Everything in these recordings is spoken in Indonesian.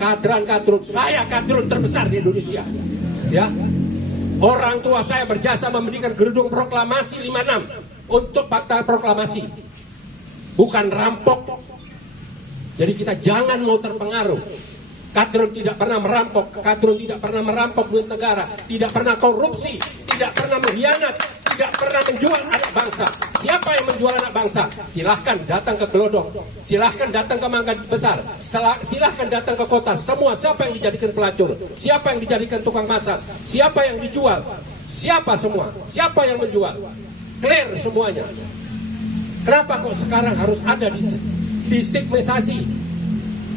kadrun, saya kadrun terbesar di Indonesia. Ya, orang tua saya berjasa memberikan gedung proklamasi 56 untuk fakta proklamasi, bukan rampok. Jadi kita jangan mau terpengaruh. Kadrun tidak pernah merampok, kadrun tidak pernah merampok duit negara, tidak pernah korupsi, tidak pernah mengkhianat, tidak pernah menjual anak bangsa. Siapa yang menjual anak bangsa? Silahkan datang ke Gelodok, silahkan datang ke Mangga Besar, silahkan datang ke kota. Semua siapa yang dijadikan pelacur, siapa yang dijadikan tukang masak, siapa yang dijual, siapa semua, siapa yang menjual, clear semuanya. Kenapa kok sekarang harus ada di stigmatisasi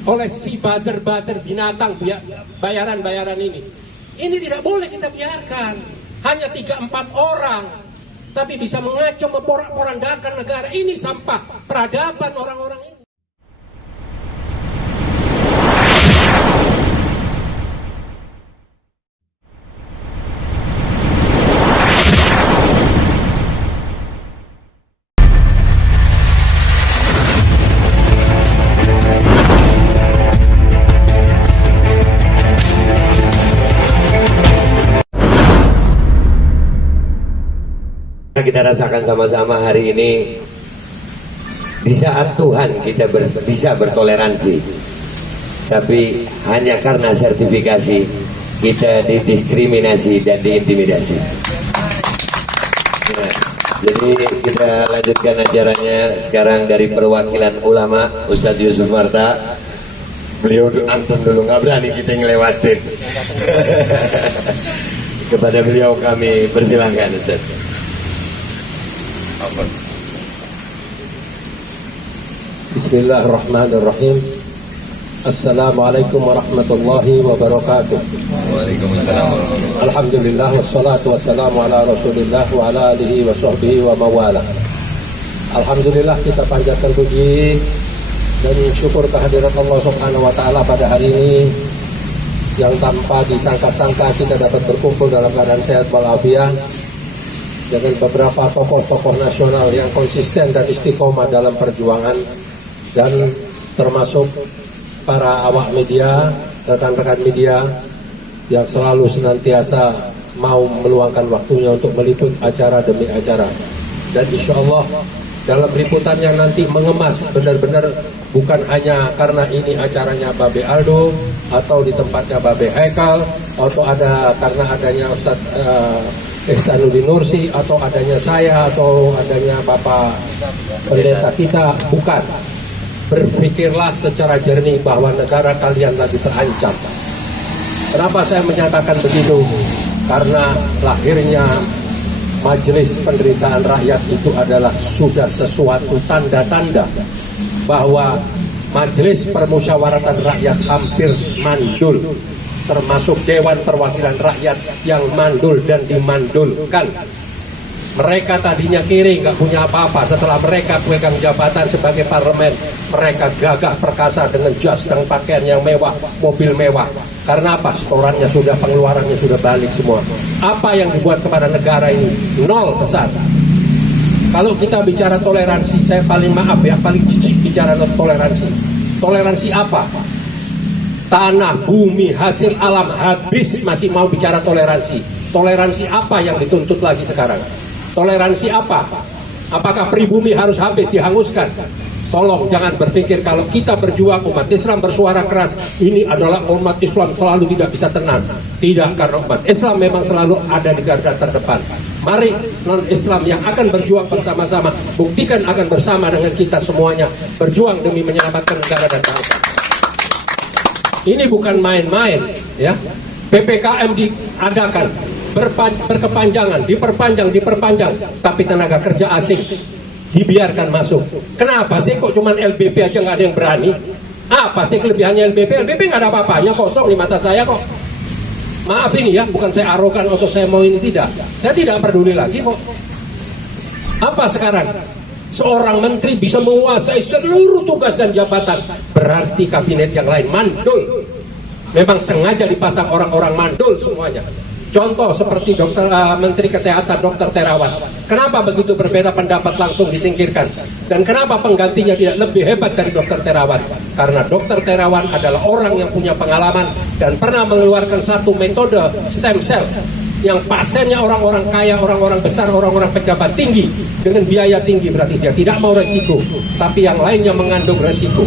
oleh si buzzer-buzzer binatang bayaran-bayaran ini? Ini tidak boleh kita biarkan. Hanya 3-4 orang, tapi bisa mengacau memporak-porandakan negara. Ini sampah peradaban orang-orang ini. Kita rasakan sama-sama hari ini, di saat Tuhan kita bisa bertoleransi, tapi hanya karena sertifikasi kita didiskriminasi dan diintimidasi. Nah, jadi kita lanjutkan acaranya sekarang dari perwakilan ulama, Ustadz Yusuf Marta. Beliau antum dulu, nggak berani kita ngelewatin. Kepada beliau kami persilahkan, Ustadz. Bismillahirrahmanirrahim. Assalamualaikum warahmatullahi wabarakatuh. Waalaikumsalam. Alhamdulillah wassalatu wassalamu ala Rasulillah wa ala alihi wa sahbihi wa mawala. Alhamdulillah, kita panjatkan puji dan syukur kehadirat Allah Subhanahu wa taala pada hari ini yang tanpa disangka-sangka kita dapat berkumpul dalam keadaan sehat walafiat dengan beberapa tokoh-tokoh nasional yang konsisten dan istiqomah dalam perjuangan, dan termasuk para awak media, rekan-rekan media yang selalu senantiasa mau meluangkan waktunya untuk meliput acara demi acara. Dan insya Allah dalam liputan yang nanti mengemas benar-benar, bukan hanya karena ini acaranya Babe Aldo atau di tempatnya Babe Haikal, atau ada karena adanya Ustadz Ihsanuddin Nursi, atau adanya saya, atau adanya Bapak pendeta kita, bukan. Berpikirlah secara jernih bahwa negara kalian lagi terancam. Kenapa saya menyatakan begitu? Karena lahirnya Majelis Penderitaan Rakyat itu adalah sudah sesuatu tanda-tanda bahwa Majelis Permusyawaratan Rakyat hampir mandul, termasuk Dewan Perwakilan Rakyat yang mandul dan dimandulkan. Mereka tadinya kiri, nggak punya apa-apa. Setelah mereka pegang jabatan sebagai parlemen, mereka gagah perkasa dengan jas dan pakaian yang mewah, mobil mewah. Karena apa? Setorannya sudah, pengeluarannya sudah balik semua. Apa yang dibuat kepada negara ini? Nol besar. Kalau kita bicara toleransi, saya paling maaf ya, paling jijik bicara toleransi. Toleransi apa? Tanah, bumi, hasil alam habis masih mau bicara toleransi. Toleransi apa yang dituntut lagi sekarang? Toleransi apa? Apakah pribumi harus habis, dihanguskan? Tolong jangan berpikir kalau kita berjuang, umat Islam bersuara keras, ini adalah umat Islam selalu tidak bisa tenang. Tidak, karena umat Islam memang selalu ada di garda terdepan. Mari non-Islam yang akan berjuang bersama-sama, buktikan akan bersama dengan kita semuanya, berjuang demi menyelamatkan negara dan bangsa. Ini bukan main-main, ya. PPKM diadakan, berkepanjangan, diperpanjang, tapi tenaga kerja asing dibiarkan masuk. Kenapa sih kok cuman LBP aja nggak ada yang berani? Apa sih kelebihannya LBP? LBP nggak ada apa-apanya, kosong di mata saya kok. Maaf ini ya, bukan saya arogan atau saya mau ini, tidak. Saya tidak peduli lagi kok. Apa sekarang? Seorang menteri bisa menguasai seluruh tugas dan jabatan, berarti kabinet yang lain mandul. Memang sengaja dipasang orang-orang mandul semuanya. Contoh seperti Menteri Kesehatan Dr. Terawan. Kenapa begitu berbeda pendapat langsung disingkirkan? Dan kenapa penggantinya tidak lebih hebat dari Dr. Terawan? Karena Dr. Terawan adalah orang yang punya pengalaman dan pernah mengeluarkan satu metode stem cell yang pasiennya orang-orang kaya, orang-orang besar, orang-orang pejabat tinggi dengan biaya tinggi. Berarti dia tidak mau resiko, tapi yang lainnya mengandung resiko.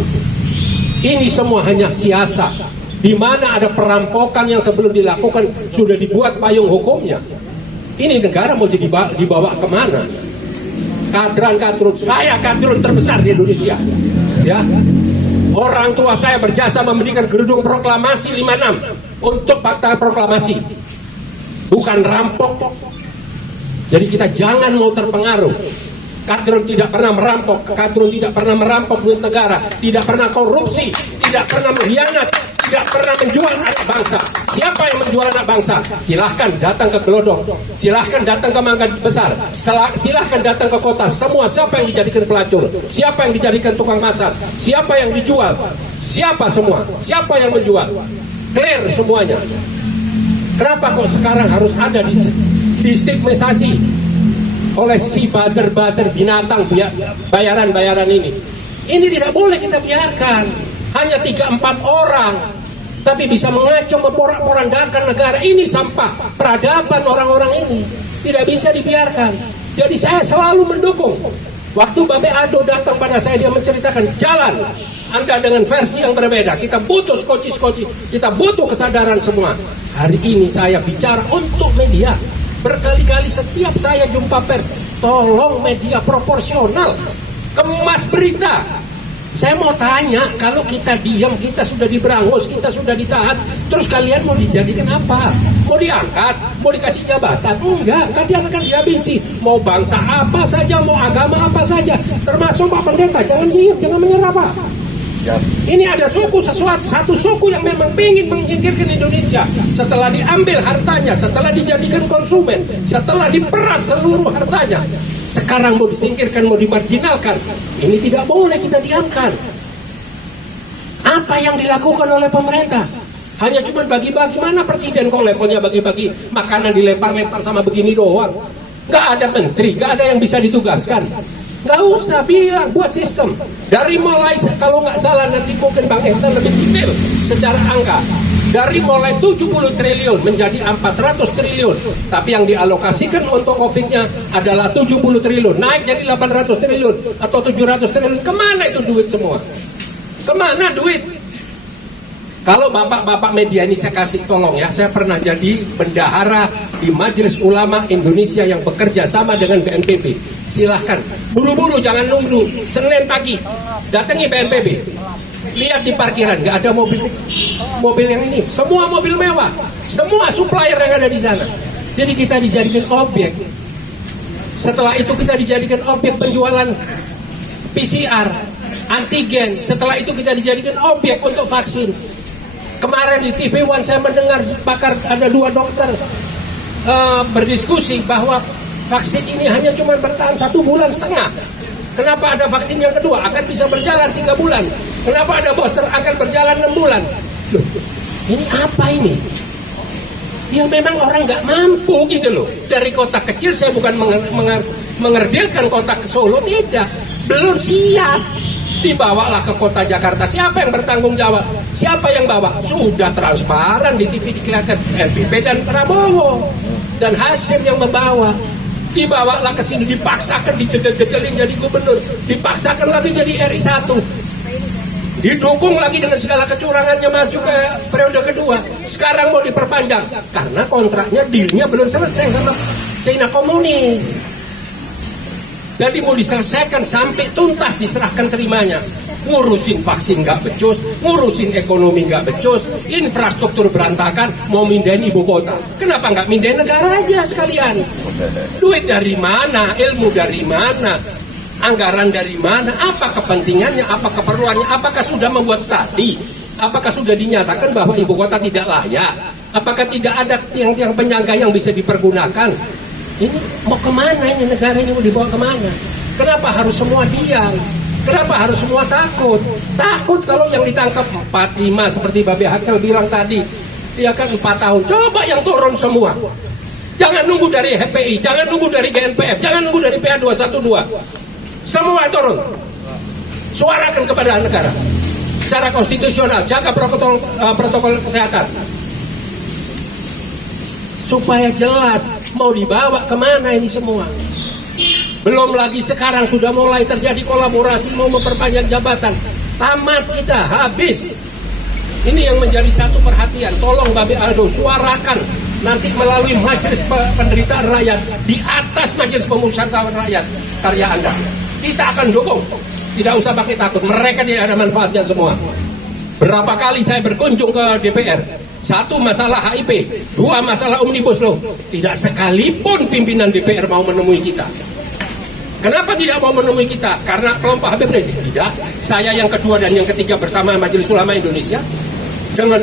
Ini semua hanya siasat. Di mana ada perampokan yang sebelum dilakukan sudah dibuat payung hukumnya. Ini negara mau jadi dibawa kemana? Kadrun, saya kadrun terbesar di Indonesia. Ya, orang tua saya berjasa memberikan gedung proklamasi 56 untuk fakta proklamasi, bukan rampok. Jadi kita jangan mau terpengaruh. Kadrun tidak pernah merampok, kadrun tidak pernah merampok duit negara, tidak pernah korupsi, tidak pernah mengkhianat, tidak pernah menjual anak bangsa. Siapa yang menjual anak bangsa? Silahkan datang ke Glodok, silahkan datang ke Mangga Besar, silahkan datang ke kota. Semua siapa yang dijadikan pelacur, siapa yang dijadikan tukang masak, siapa yang dijual, siapa semua, siapa yang menjual, clear semuanya. Kenapa kok sekarang harus ada di stigmatisasi oleh si buzzer-buzzer binatang bayaran-bayaran ini? Ini tidak boleh kita biarkan. Hanya 3-4 orang, tapi bisa mengacau, memporak-porandakan negara ini. Sampah peradaban orang-orang ini tidak bisa dibiarkan. Jadi saya selalu mendukung. Waktu Babe Ado datang pada saya, dia menceritakan jalan Anda dengan versi yang berbeda. Kita butuh skoci, kita butuh kesadaran semua. Hari ini saya bicara untuk media. Berkali-kali setiap saya jumpa pers, tolong media proporsional, kemas berita. Saya mau tanya, kalau kita diam, kita sudah diberangus, kita sudah ditahan, terus kalian mau dijadikan apa? Mau diangkat? Mau dikasih jabatan? Enggak, kalian akan dihabisi. Mau bangsa apa saja, mau agama apa saja, termasuk Pak Pendeta. Jangan diam, jangan menyerah Pak. Ini ada satu suku yang memang ingin menyingkirkan Indonesia. Setelah diambil hartanya, setelah dijadikan konsumen, setelah diperas seluruh hartanya, sekarang mau disingkirkan, mau dimarginalkan. Ini tidak boleh kita diamkan. Apa yang dilakukan oleh pemerintah? Hanya cuma bagi-bagi. Mana presiden kok levelnya bagi-bagi makanan, dilempar-lempar sama begini doang? Gak ada menteri, gak ada yang bisa ditugaskan. Gak usah bilang, buat sistem. Dari mulai, kalau nggak salah nanti mungkin Bang Esa lebih detail secara angka. Dari mulai 70 triliun menjadi 400 triliun. Tapi yang dialokasikan untuk COVID-nya adalah 70 triliun. Naik jadi 800 triliun atau 700 triliun. Kemana itu duit semua? Kemana duit? Kalau bapak-bapak media ini saya kasih tolong ya, saya pernah jadi bendahara di Majelis Ulama Indonesia yang bekerja sama dengan BNPB. Silahkan, buru-buru jangan nunggu, Senin pagi datangi BNPB. Lihat di parkiran, nggak ada mobil yang ini, semua mobil mewah, semua supplier yang ada di sana. Jadi kita dijadikan objek. Setelah itu kita dijadikan objek penjualan PCR, antigen. Setelah itu kita dijadikan objek untuk vaksin. Kemarin di TV One saya mendengar ada 2 dokter berdiskusi bahwa vaksin ini hanya cuma bertahan 1,5 bulan. Kenapa ada vaksin yang kedua akan bisa berjalan 3 bulan? Kenapa ada booster akan berjalan 6 bulan? Loh, ini apa ini? Ya memang orang nggak mampu gitu loh. Dari kota kecil, saya bukan mengerdilkan kota Solo, tidak. Belum siap. Dibawalah ke kota Jakarta. Siapa yang bertanggung jawab? Siapa yang bawa? Sudah transparan di TV dikelihatan NPP dan Prabowo dan Hasim yang membawa. Dibawalah ke sini, dipaksakan, dijedel-jedelin jadi gubernur, dipaksakan lagi jadi RI 1, didukung lagi dengan segala kecurangannya maju ke periode kedua. Sekarang mau diperpanjang karena kontraknya, dealnya belum selesai sama China komunis. Jadi mau diselesaikan sampai tuntas, diserahkan terimanya. Ngurusin vaksin nggak becus, ngurusin ekonomi nggak becus, infrastruktur berantakan, mau mindahin ibu kota. Kenapa nggak mindahin negara aja sekalian? Duit dari mana? Ilmu dari mana? Anggaran dari mana? Apa kepentingannya? Apa keperluannya? Apakah sudah membuat studi? Apakah sudah dinyatakan bahwa ibu kota tidak layak? Apakah tidak ada tiang-tiang penyangga yang bisa dipergunakan? Ini mau kemana ini negara ini, mau dibawa kemana? Kenapa harus semua diam? Kenapa harus semua takut? Takut kalau yang ditangkap 4-5 seperti Babe Hakal bilang tadi. Ya kan 4 tahun. Coba yang turun semua. Jangan nunggu dari HPI, jangan nunggu dari GNPF, jangan nunggu dari PA 212. Semua turun. Suarakan kepada negara. Secara konstitusional, jaga protokol kesehatan. Supaya jelas mau dibawa kemana ini semua. Belum lagi sekarang sudah mulai terjadi kolaborasi mau memperpanjang jabatan. Tamat kita, habis. Ini yang menjadi satu perhatian. Tolong Babe Aldo suarakan nanti melalui majelis penderitaan rakyat di atas majelis pemusyawaratan rakyat karya Anda. Kita akan dukung. Tidak usah pakai takut. Mereka tidak ada manfaatnya semua. Berapa kali saya berkunjung ke DPR? 1 masalah HIP, 2 masalah Omnibus Law. Tidak sekalipun pimpinan DPR mau menemui kita. Kenapa tidak mau menemui kita? Karena kelompok Habib Rizik? Tidak. Saya yang kedua dan yang ketiga bersama Majelis Ulama Indonesia dengan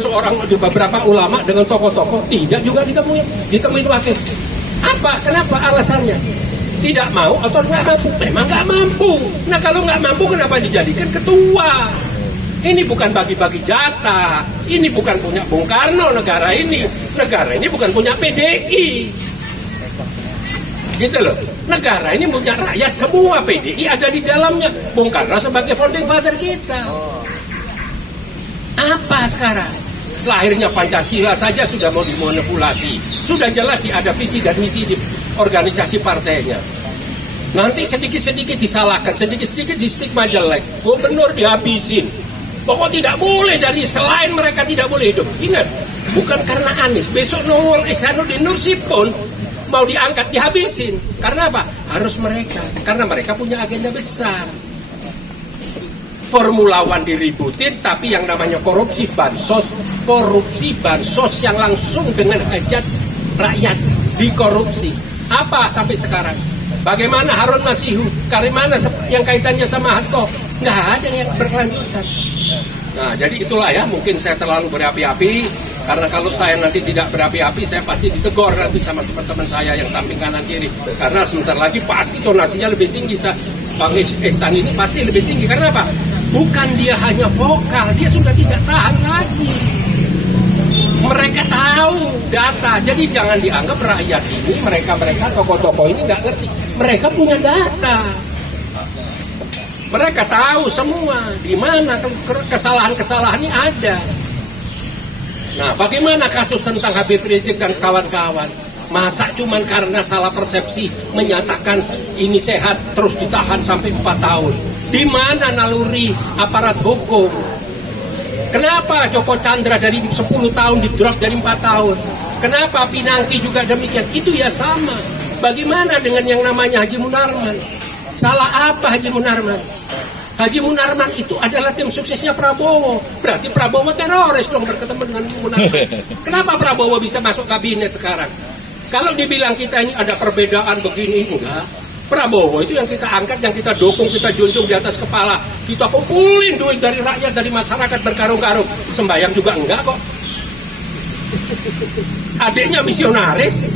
beberapa ulama, dengan tokoh-tokoh, tidak juga ditemui wakil. Apa? Kenapa alasannya? Tidak mau atau nggak mampu? Memang nggak mampu. Nah kalau nggak mampu kenapa dijadikan ketua? Ini bukan bagi-bagi jatah. Ini bukan punya Bung Karno negara ini. Negara ini bukan punya PDI. Gitu loh. Negara ini punya rakyat semua, PDI ada di dalamnya. Bung Karno sebagai founding father kita. Apa sekarang? Lahirnya Pancasila saja sudah mau dimanipulasi. Sudah jelas ada visi dan misi di organisasi partainya. Nanti sedikit-sedikit disalahkan, sedikit-sedikit di stigma jelek. Gubernur dihabisin. Pokok tidak boleh dari selain mereka tidak boleh hidup. Ingat, bukan karena Anies. Besok Nurul Ihsanuddin Nursi pun mau diangkat, dihabisin. Karena apa? Harus mereka. Karena mereka punya agenda besar. Formula One diributin, tapi yang namanya korupsi bansos yang langsung dengan hajat rakyat dikorupsi. Apa sampai sekarang? Bagaimana Harun Masihu? Bagaimana yang kaitannya sama Hasto? Nggak ada yang berkelanjutan. Nah, jadi itulah ya, mungkin saya terlalu berapi-api, karena kalau saya nanti tidak berapi-api, saya pasti ditegur nanti sama teman-teman saya yang samping kanan kiri. Karena sebentar lagi pasti tonasinya lebih tinggi. Bang Ihsan ini pasti lebih tinggi. Karena apa? Bukan dia hanya vokal, dia sudah tidak tahan lagi. Mereka tahu data, jadi jangan dianggap rakyat ini, mereka tokoh-tokoh ini nggak ngerti. Mereka punya data. Mereka tahu semua di mana kesalahan-kesalahan ini ada. Nah, bagaimana kasus tentang Habib Rizik dan kawan-kawan? Masa cuman karena salah persepsi menyatakan ini sehat terus ditahan sampai 4 tahun? Di mana naluri aparat hukum? Kenapa Joko Chandra dari 10 tahun di-drop dari 4 tahun? Kenapa Pinangki juga demikian? Itu ya sama. Bagaimana dengan yang namanya Haji Munarman? Salah apa Haji Munarman? Haji Munarman itu adalah tim suksesnya Prabowo. Berarti Prabowo teroris dong berketemu dengan Munarman. Kenapa Prabowo bisa masuk kabinet sekarang? Kalau dibilang kita ini ada perbedaan begini, enggak. Prabowo itu yang kita angkat, yang kita dukung, kita junjung di atas kepala. Kita kumpulin duit dari rakyat, dari masyarakat berkarung-karung. Sembayang juga enggak kok. Adiknya misionaris.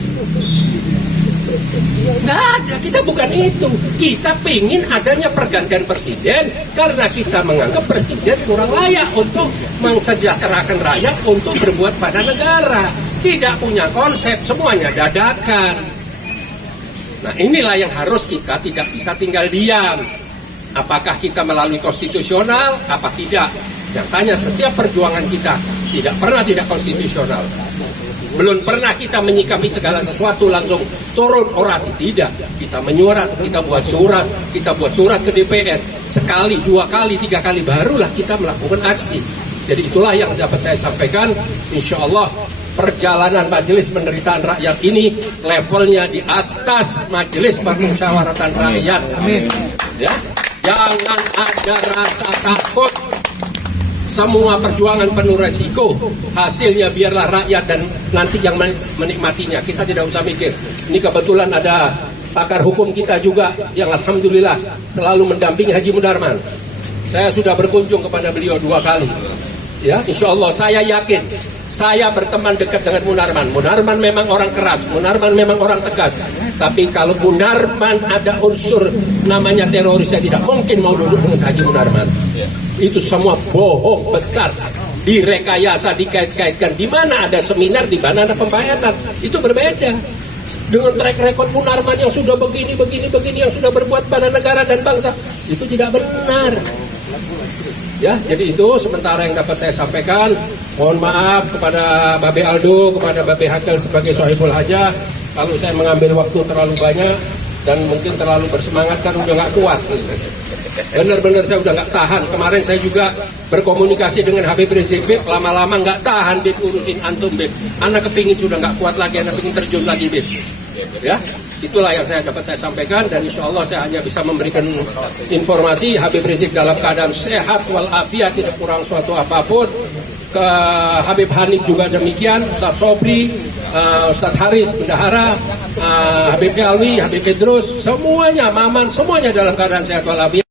Enggak ada, kita bukan itu. Kita pingin adanya pergantian presiden karena kita menganggap presiden kurang layak untuk mensejahterakan rakyat, untuk berbuat pada negara. Tidak punya konsep, semuanya dadakan. Nah, inilah yang harus kita tidak bisa tinggal diam. Apakah kita melalui konstitusional, apa tidak? Yang tanya setiap perjuangan kita tidak pernah tidak konstitusional. Belum pernah kita menyikapi segala sesuatu langsung turun orasi, tidak. Kita menyurat, kita buat surat ke DPR. Sekali, 2 kali, 3 kali, barulah kita melakukan aksi. Jadi itulah yang dapat saya sampaikan. Insya Allah perjalanan Majelis Penderitaan Rakyat ini levelnya di atas Majelis Permusyawaratan Rakyat. Amin. Ya, jangan ada rasa takut. Semua perjuangan penuh resiko. Hasilnya biarlah rakyat dan nanti yang menikmatinya. Kita tidak usah mikir. Ini kebetulan ada pakar hukum kita juga yang alhamdulillah selalu mendampingi Haji Munarman. Saya sudah berkunjung kepada beliau 2 kali. Ya, insya Allah saya yakin. Saya berteman dekat dengan Munarman. Munarman memang orang keras, Munarman memang orang tegas. Tapi kalau Munarman ada unsur namanya teroris, saya tidak mungkin mau duduk dengan Haji Munarman. Itu semua bohong besar. direkayasa, dikait-kaitkan. Di mana ada seminar, di mana ada pembayatan, itu berbeda. Dengan track record Munarman yang sudah begini, yang sudah berbuat pada negara dan bangsa, itu tidak benar. Ya, jadi itu sementara yang dapat saya sampaikan. Mohon maaf kepada Babe Aldo, kepada Babe Hakel sebagai Sohibul Hajah, kalau saya mengambil waktu terlalu banyak dan mungkin terlalu bersemangat kan udah nggak kuat. Benar-benar saya udah nggak tahan. Kemarin saya juga berkomunikasi dengan Habib Rizik, Beb, lama-lama nggak tahan Beb urusin antum, Beb. Anak kepingin sudah nggak kuat lagi, anak kepingin terjun lagi, Beb. Ya, itulah yang dapat saya sampaikan, dan insya Allah saya hanya bisa memberikan informasi Habib Rizik dalam keadaan sehat walafiat, tidak kurang suatu apapun. Ke Habib Hanif juga demikian, Ustadz Sobri, Ustadz Haris Bendahara, Habib Alwi, Habib Idrus, semuanya Maman, semuanya dalam keadaan sehat walafiat.